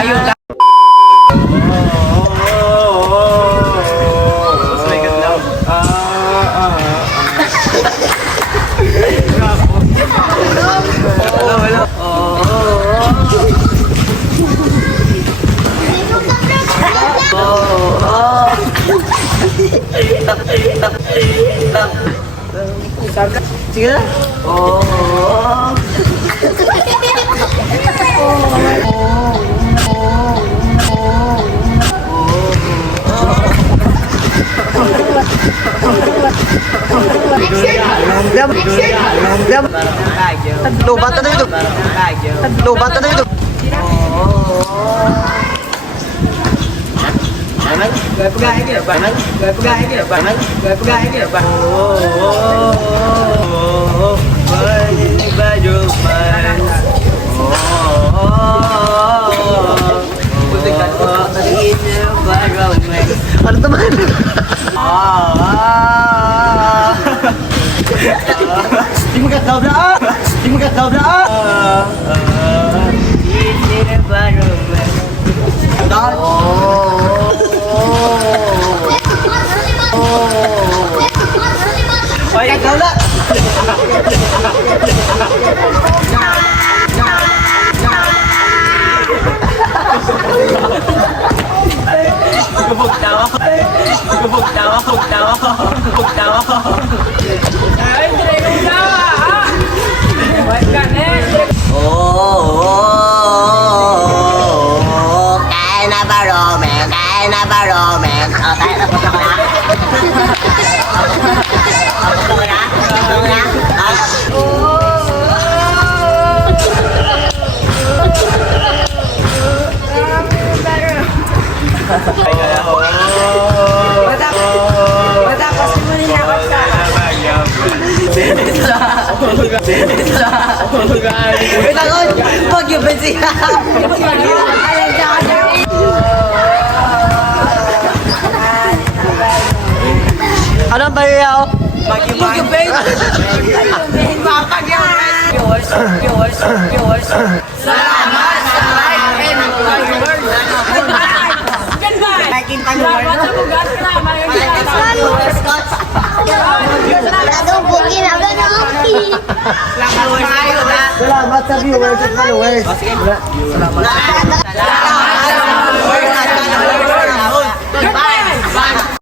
Ayun ka. Sige na. Lubat na dito. Lubat na dito. Gaya pagkain niya, banang. Gaya pagkain niya, banang. Gaya pagkain niya, banang. Ano naman? Di magkakabla ah! Di magkakabla ah! Ay, kakabla! Pag yung bensiya. Ano ba yaw? Pag yung bensiya. Viewers. Salamat sa like and followers. Like and followers. Salamat sa viewers at followers. Salamat sa viewers at followers. Goodbye!